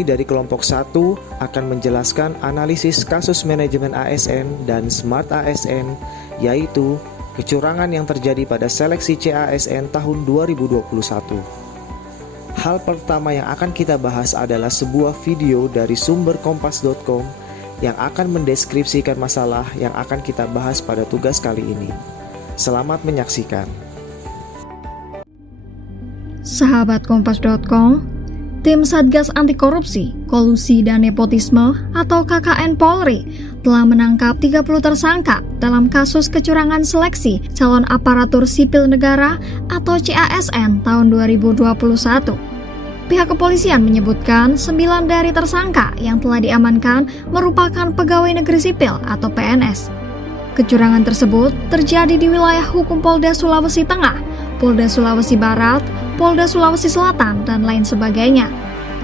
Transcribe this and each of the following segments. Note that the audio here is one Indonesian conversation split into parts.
kami dari kelompok 1 akan menjelaskan analisis kasus manajemen ASN dan Smart ASN, yaitu kecurangan yang terjadi pada seleksi CASN tahun 2021. Hal pertama yang akan kita bahas adalah sebuah video dari sumber kompas.com yang akan mendeskripsikan masalah yang akan kita bahas pada tugas kali ini. Selamat menyaksikan. Sahabat Kompas.com, Tim Satgas Anti Korupsi, Kolusi dan Nepotisme atau KKN Polri telah menangkap 30 tersangka dalam kasus kecurangan seleksi calon aparatur sipil negara atau CASN tahun 2021. Pihak kepolisian menyebutkan 9 dari tersangka yang telah diamankan merupakan pegawai negeri sipil atau PNS. Kecurangan tersebut terjadi di wilayah hukum Polda Sulawesi Tengah, Polda Sulawesi Barat, Polda Sulawesi Selatan, dan lain sebagainya.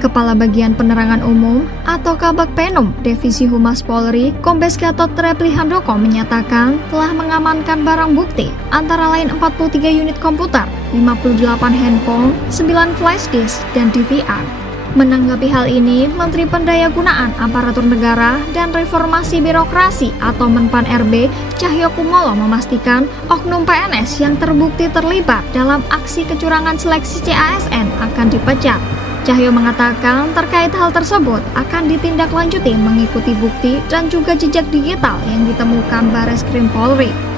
Kepala Bagian Penerangan Umum atau Kabag Penum Divisi Humas Polri, Kombes Gatot Repli Handoko menyatakan telah mengamankan barang bukti antara lain 43 unit komputer, 58 handphone, 9 flash disk, dan DVR. Menanggapi hal ini, Menteri Pendayagunaan Aparatur Negara dan Reformasi Birokrasi atau Menpan RB Cahyokumolo memastikan oknum PNS yang terbukti terlibat dalam aksi kecurangan seleksi CASN akan dipecat. Cahyo mengatakan terkait hal tersebut akan ditindaklanjuti mengikuti bukti dan juga jejak digital yang ditemukan Bareskrim Polri.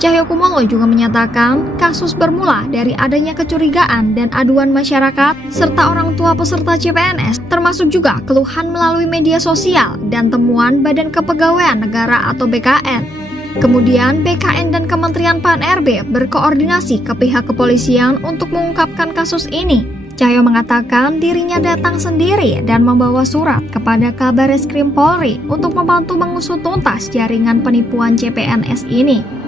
Cahyokumolo juga menyatakan kasus bermula dari adanya kecurigaan dan aduan masyarakat serta orang tua peserta CPNS, termasuk juga keluhan melalui media sosial dan temuan Badan Kepegawaian Negara atau BKN. Kemudian BKN dan Kementerian PAN-RB berkoordinasi ke pihak kepolisian untuk mengungkapkan kasus ini. Cahyo mengatakan dirinya datang sendiri dan membawa surat kepada Kabareskrim Polri untuk membantu mengusut tuntas jaringan penipuan CPNS ini.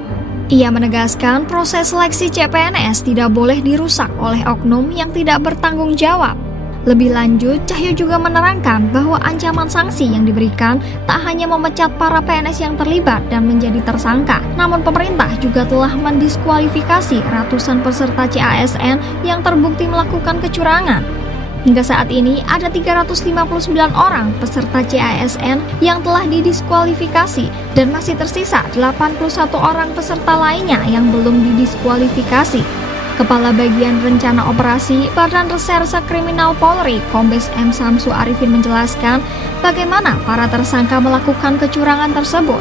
Ia menegaskan proses seleksi CPNS tidak boleh dirusak oleh oknum yang tidak bertanggung jawab. Lebih lanjut, Cahyo juga menerangkan bahwa ancaman sanksi yang diberikan tak hanya memecat para PNS yang terlibat dan menjadi tersangka, namun pemerintah juga telah mendiskualifikasi ratusan peserta CASN yang terbukti melakukan kecurangan. Hingga saat ini ada 359 orang peserta CASN yang telah didiskualifikasi dan masih tersisa 81 orang peserta lainnya yang belum didiskualifikasi. Kepala Bagian Rencana Operasi Badan Reserse Kriminal Polri, Kombes M. Samsu Arifin menjelaskan bagaimana para tersangka melakukan kecurangan tersebut.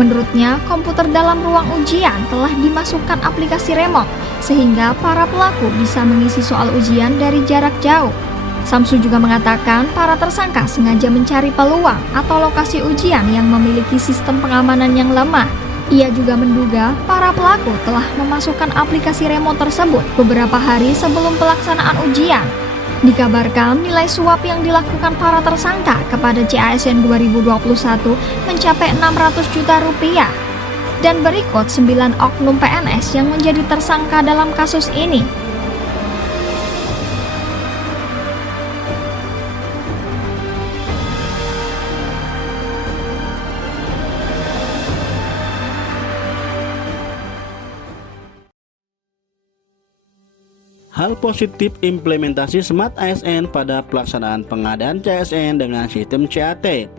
Menurutnya, komputer dalam ruang ujian telah dimasukkan aplikasi remote sehingga para pelaku bisa mengisi soal ujian dari jarak jauh. Samsu juga mengatakan para tersangka sengaja mencari peluang atau lokasi ujian yang memiliki sistem pengamanan yang lemah. Ia juga menduga para pelaku telah memasukkan aplikasi remote tersebut beberapa hari sebelum pelaksanaan ujian. Dikabarkan nilai suap yang dilakukan para tersangka kepada CASN 2021 mencapai 600 juta rupiah. Dan berikut 9 oknum PNS yang menjadi tersangka dalam kasus ini. Hal positif implementasi Smart ASN pada pelaksanaan pengadaan CASN dengan sistem CAT. 1.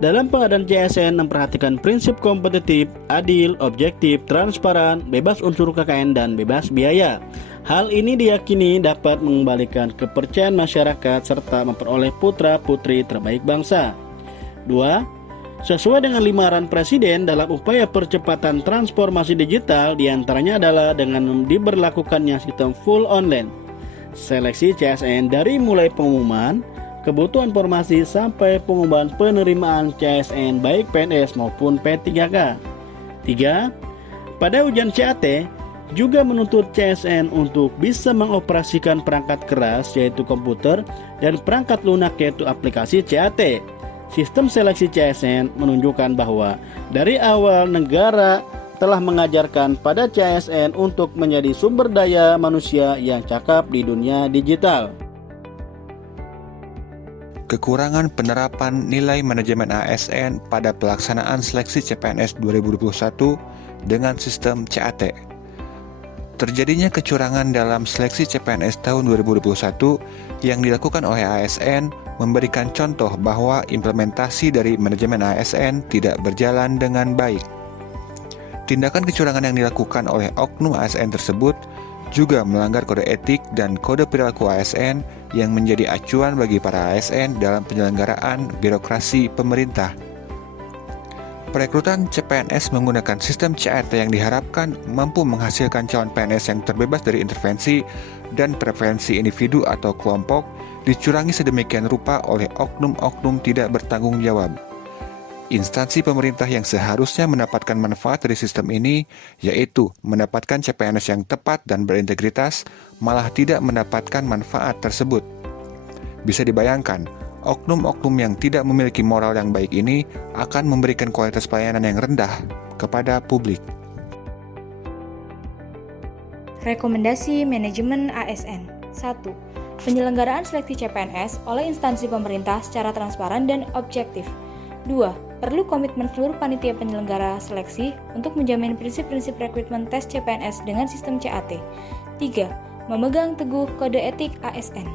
Dalam pengadaan CASN memperhatikan prinsip kompetitif, adil, objektif, transparan, bebas unsur KKN, dan bebas biaya. Hal ini diyakini dapat mengembalikan kepercayaan masyarakat serta memperoleh putra-putri terbaik bangsa. 2. Sesuai dengan 5 arahan Presiden dalam upaya percepatan transformasi digital, diantaranya adalah dengan diberlakukannya sistem full online. Seleksi CASN dari mulai pengumuman, kebutuhan formasi sampai pengumuman penerimaan CASN baik PNS maupun P3K. 3. Pada ujian CAT, juga menuntut CASN untuk bisa mengoperasikan perangkat keras yaitu komputer dan perangkat lunak yaitu aplikasi CAT. Sistem seleksi CASN menunjukkan bahwa dari awal negara telah mengajarkan pada CASN untuk menjadi sumber daya manusia yang cakap di dunia digital. kekurangan penerapan nilai manajemen ASN pada pelaksanaan seleksi CPNS 2021 dengan sistem CAT. Terjadinya kecurangan dalam seleksi CPNS tahun 2021 yang dilakukan oleh ASN memberikan contoh bahwa implementasi dari manajemen ASN tidak berjalan dengan baik. Tindakan kecurangan yang dilakukan oleh oknum ASN tersebut juga melanggar kode etik dan kode perilaku ASN yang menjadi acuan bagi para ASN dalam penyelenggaraan birokrasi pemerintah. Perekrutan CPNS menggunakan sistem CAT yang diharapkan mampu menghasilkan calon PNS yang terbebas dari intervensi dan preferensi individu atau kelompok dicurangi sedemikian rupa oleh oknum-oknum tidak bertanggung jawab. Instansi pemerintah yang seharusnya mendapatkan manfaat dari sistem ini, yaitu mendapatkan CPNS yang tepat dan berintegritas, malah tidak mendapatkan manfaat tersebut. Bisa dibayangkan, oknum-oknum yang tidak memiliki moral yang baik ini akan memberikan kualitas pelayanan yang rendah kepada publik. Rekomendasi Manajemen ASN 1. Penyelenggaraan seleksi CPNS oleh instansi pemerintah secara transparan dan objektif. 2. Perlu komitmen seluruh panitia penyelenggara seleksi untuk menjamin prinsip-prinsip rekrutmen tes CPNS dengan sistem CAT. 3. Memegang teguh kode etik ASN.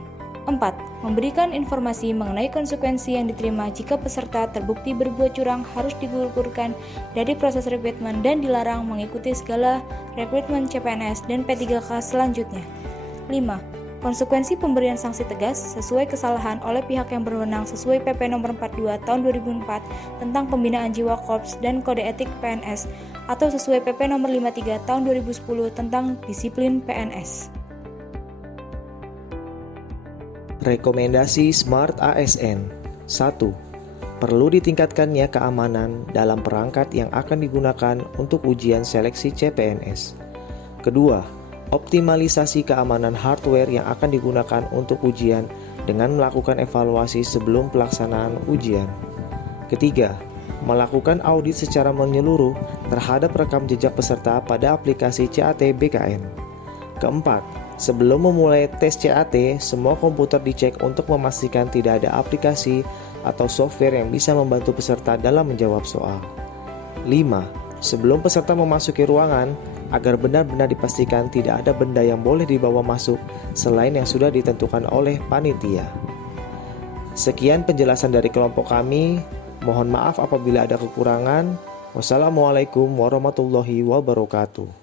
4. Memberikan informasi mengenai konsekuensi yang diterima jika peserta terbukti berbuat curang harus digugurkan dari proses rekrutmen dan dilarang mengikuti segala rekrutmen CPNS dan P3K selanjutnya. 5. Konsekuensi pemberian sanksi tegas sesuai kesalahan oleh pihak yang berwenang sesuai PP nomor 42 tahun 2004 tentang pembinaan jiwa korps dan kode etik PNS atau sesuai PP nomor 53 tahun 2010 tentang disiplin PNS. Rekomendasi Smart ASN 1. Perlu ditingkatkannya keamanan dalam perangkat yang akan digunakan untuk ujian seleksi CPNS. Kedua, optimalisasi keamanan hardware yang akan digunakan untuk ujian dengan melakukan evaluasi sebelum pelaksanaan ujian. Ketiga, melakukan audit secara menyeluruh terhadap rekam jejak peserta pada aplikasi CAT BKN. Keempat, sebelum memulai tes CAT, semua komputer dicek untuk memastikan tidak ada aplikasi atau software yang bisa membantu peserta dalam menjawab soal. 5. Sebelum peserta memasuki ruangan, agar benar-benar dipastikan tidak ada benda yang boleh dibawa masuk selain yang sudah ditentukan oleh panitia. Sekian penjelasan dari kelompok kami. Mohon maaf apabila ada kekurangan. Wassalamualaikum warahmatullahi wabarakatuh.